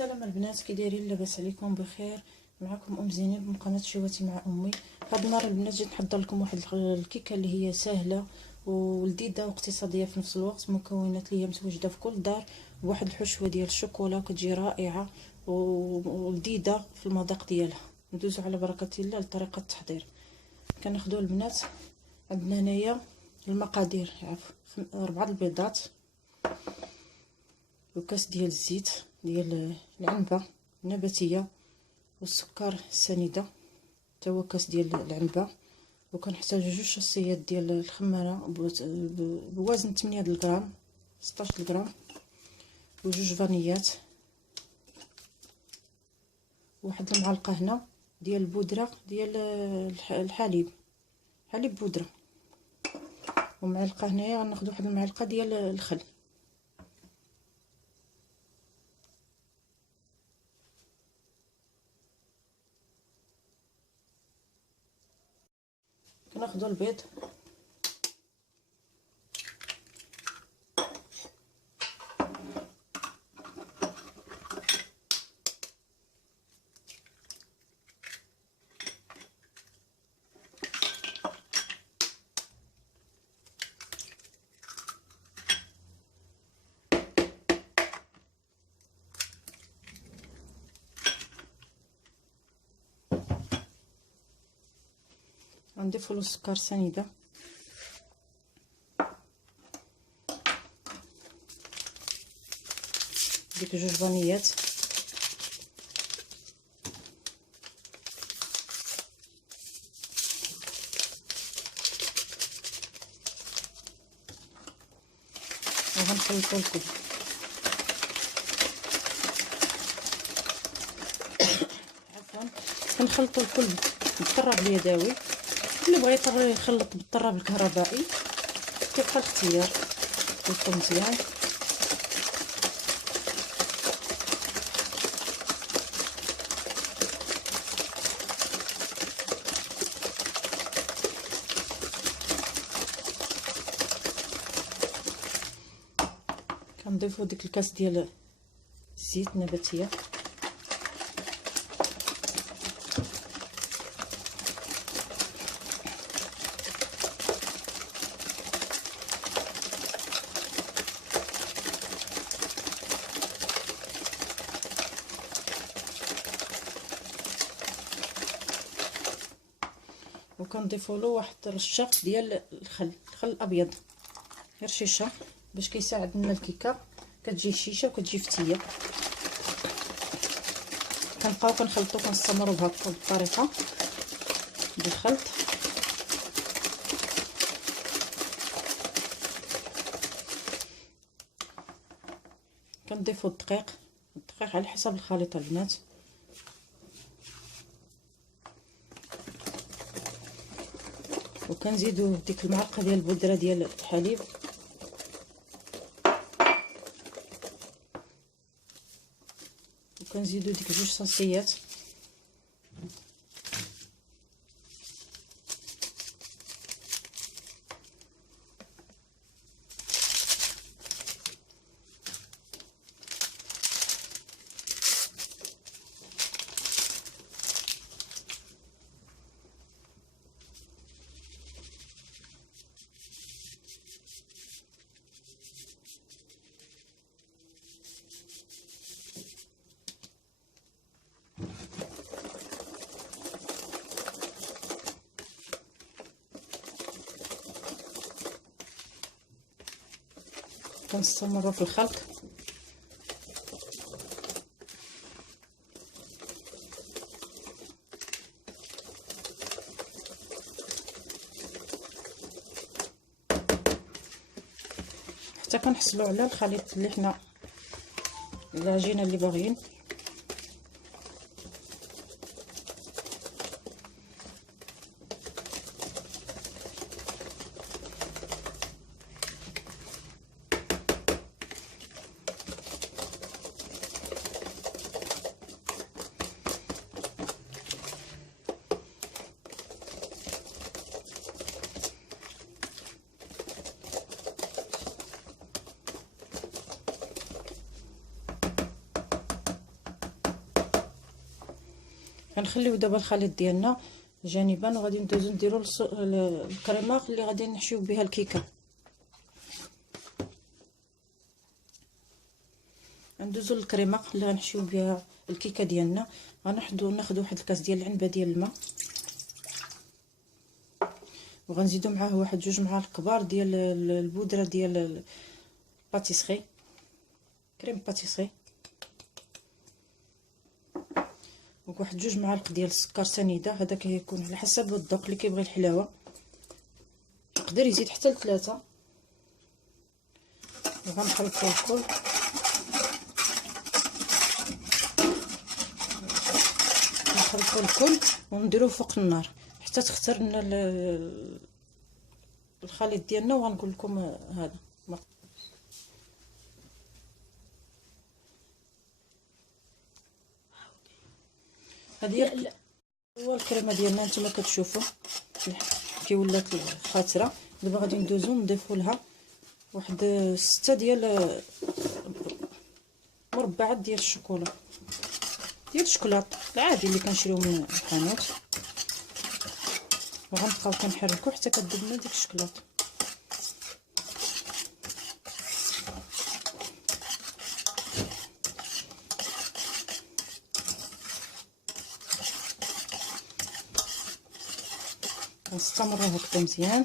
السلام البنات، كي دايرين؟ لاباس عليكم؟ بخير. معكم ام زينب من قناه شواتي مع امي. هاد النهار البنات جيت نحضر لكم واحد الكيكه اللي هي سهله ولذيذه واقتصاديه في نفس الوقت. مكونات اللي هي متواجده في كل دار، بواحد الحشوه ديال الشوكولا وكتجي رائعه ولذيذه في المذاق ديالها. ندوزو على بركه الله لطريقه التحضير. كناخذوا البنات، عندنا هنايا المقادير: 4 البيضات، وكاس ديال الزيت ديال العنبه النباتيه، والسكر السنيده حتى هو كاس ديال العنبه. وكنحتاج 2 شصيات ديال الخماره بوزن 8 غرام 16 غرام، وجوج فانيات، واحد المعلقه هنا ديال البودره ديال حليب بودره، ومعلقه هنايا غناخذ واحد المعلقه ديال الخل. كناخذ البيض غنضيفو له السكر سنيده، ديك 2 فانيات، وغنخلطو الكل. عفوا، كنخلطو الكل بالطراب اليدوي. اللي بغى يخلط بالطراب الكهربائي كيبقى الاختيار. كيكون مزيان. كنضيفو ديك الكاس ديال الزيت النباتيه، وكنضيفوا له واحد رشه ديال الخل الابيض، غير شيشه باش كيساعد لنا الكيكه كتجي هشيشه وكتجي فتيه. كنبقاو كنخلطو كنستمروا بهكا بالطريقه ديال الخلط. كنضيفوا الدقيق على حسب الخليط البنات. وكنزيدوا ديك المعلقه ديال البودره ديال الحليب، وكنزيدوا ديك 2 صاصيات، كنستمروا في الخلط. حتى كنحصلوا على الخليط اللي حنا العجينه اللي باغيين. غنخليو دابا الخليط ديالنا جانبا، وغادي ندوزو نديرو الكريمه اللي غادي نحشيو بها الكيكه. غندوزو للكريمه اللي غنحشيو بها الكيكه ديالنا. ناخدو واحد الكاس ديال العنبه ديال الماء، وغنزيدو معاه واحد 2 معالق كبار ديال البودره ديال الباتيسري، كريم باتيسري، وواحد 2 معالق ديال السكر سنيده. هذا كيكون على حسب الذوق، اللي كيبغي الحلاوه يقدر يزيد حتى ل3. وغنخلطو الكل، نخلطو الكل ونديروه فوق النار حتى تختار لنا الخليط ديالنا. وغنقول لكم هذا هذه هو الكريمه ديالنا. نتوما كتشوفوا كي ولات خاطره. دابا غادي ندوزو نضيفوا لها واحد 6 ديال مربعات ديال الشوكولا، ديال الشوكولاط العادي اللي كنشريو من الحانوت، وغنبقاو كنحركو حتى كتذوب لنا ديك الشوكولاط. غنستمروا هكذا مزيان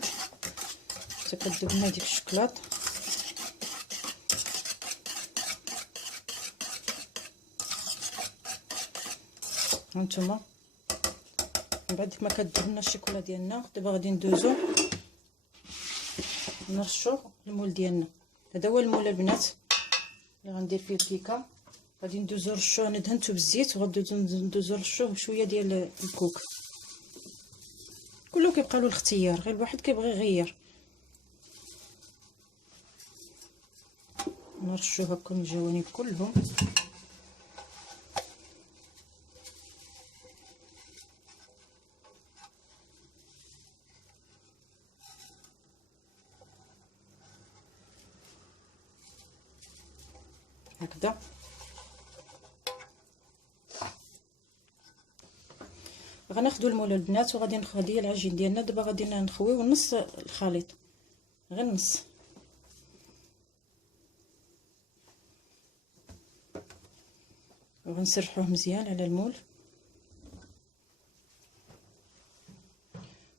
حتى كتذوب لنا ديك الشوكولاط. هانتوما من بعد ما كتذوب لنا الشوكولا ديالنا، دابا غادي ندوزو نرشو المول ديالنا. هذا هو المول البنات اللي غندير فيه الكيكه. غادي ندوزو نرشوه، ندهنتو بالزيت، وغندوزو نرشوه بشويه ديال الكوك. كله كيبقى له الاختيار، غير الواحد كيبغي يغير. نرشوه هكا من الجوانب كلهم. هكذا غناخدو المول البنات، وغادي هذه العجين ديالنا. دابا غادي نخويو نص الخليط، غير نص. وغنسرحوه مزيان على المول،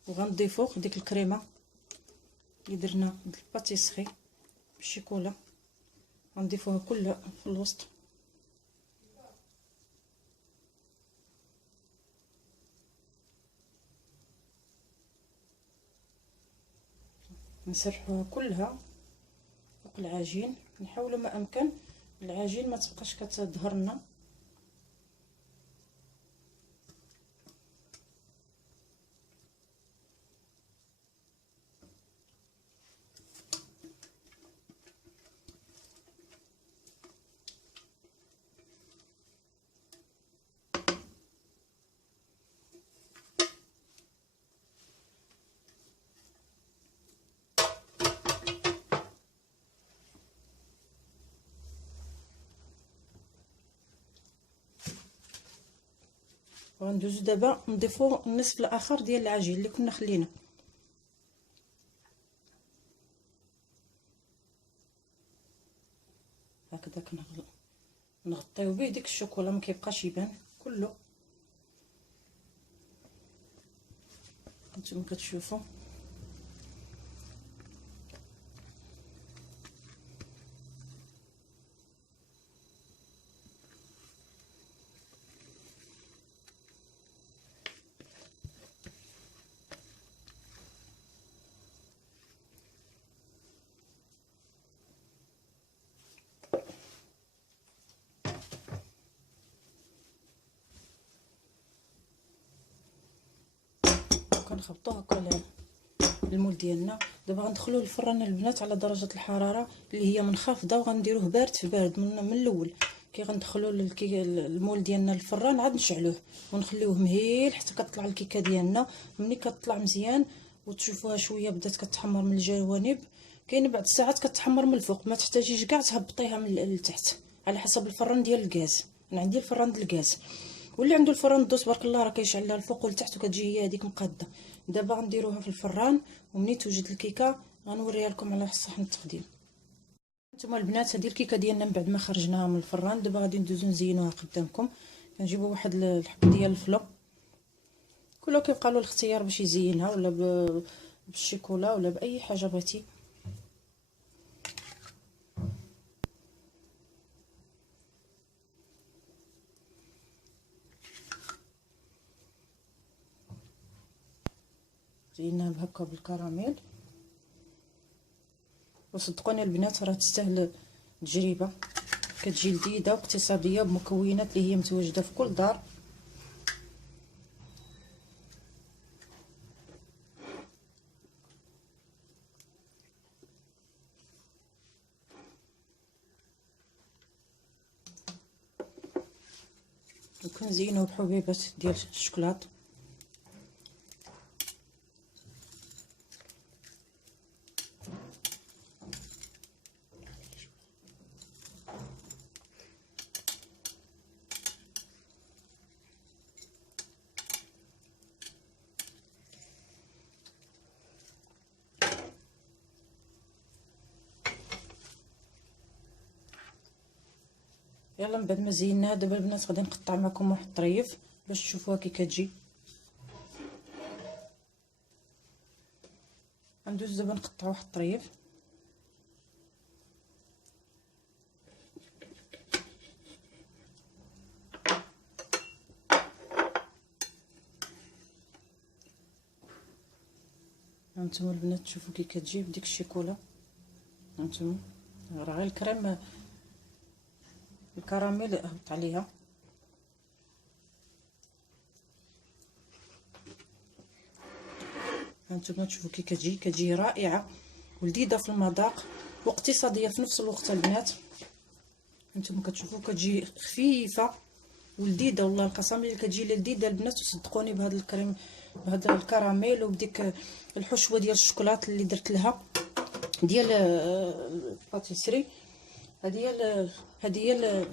وغنضيفو ديك الكريمه اللي درنا د الباتيسري بالشوكولا، غنضيفوها كلها في الوسط. نسرحوها كلها فوق العجين. نحاولوا ما امكن العجين ما تبقاش كتظهر لنا. وغندوزو دابا نضيفو النصف الاخر ديال العجين اللي كنا خلينا. هكذا نغطيو به ديك الشوكولا، ما كيبقاش يبان كله. نتوما كتشوفوا كنخبطوه هكا على المول ديالنا. دابا غندخلوه للفران البنات على درجه الحراره اللي هي منخفضه، وغنديروه بارد في بارد من الاول. كي غندخلوا المول ديالنا للفران عاد نشعلوه ونخليوه مهيل حتى كتطلع الكيكه ديالنا. ملي كتطلع مزيان وتشوفوها شويه بدات كتحمر من الجوانب، كاين بعض الساعات كتحمر من الفوق، ما تحتاجيش كاع تهبطيها من التحت على حسب الفران ديال الغاز. انا عندي الفران ديال الغاز. واللي عنده الفران دوس تبارك الله راه كيشعل لها الفوق والتحت وكتجي هي هذيك مقاده. دابا غنديروها في الفران، ومنين توجد الكيكه غنوريها لكم على صحن التقديم. نتوما البنات هذه الكيكه ديالنا من بعد ما خرجناها من الفران، دابا غادي ندوزو نزينوها قدامكم. كنجيبوا واحد الحبه ديال الفلو، كله كيبقى له الاختيار باش يزينها، ولا بالشيكولا ولا باي حاجه بغيتي. زيناها بهكا بالكراميل. وصدقوني البنات راه تستاهل تجربه، كتجي لذيذه واقتصاديه بمكونات اللي هي متواجده في كل دار. وكنزينوه بحبيبات ديال الشوكولات. يلا من بعد ما زيناها دابا البنات غادي نقطع معكم واحد الطريف باش تشوفوها كي كتجي. غندوز دابا نقطع واحد الطريف. هانتوما البنات تشوفوا كي كتجي بديك الشيكولا. هانتوما راه غير الكريم الكراميل هبط عليها. هانتوما تشوفوا كي كتجي رائعه ولذيذه في المذاق واقتصاديه في نفس الوقت البنات. هانتوما كتشوفوا كتجي خفيفه ولذيذه، والله القسم اللي كتجي لذيذه البنات. وصدقوني بهذا الكريم بهذا الكراميل وبديك الحشوه ديال الشوكولات اللي درت لها ديال الباتيسري. هذه هي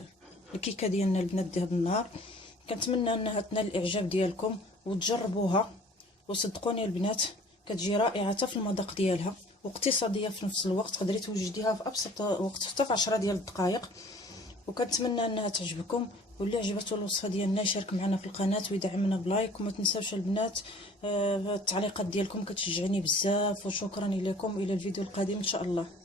الكيكه ديالنا البنات هذا النهار. كنتمنى انها تنال الاعجاب ديالكم وتجربوها. وصدقوني البنات كتجي رائعه في المذاق ديالها واقتصاديه في نفس الوقت. تقدري توجديها في ابسط وقت حتى في 10 ديال الدقائق. وكنتمنى انها تعجبكم، واللي عجبته الوصفه ديالنا يشارك معنا في القناه ويدعمنا بلايك. وما تنساوش البنات التعليقات ديالكم كتشجعني بزاف. وشكرا لكم، الى الفيديو القادم ان شاء الله.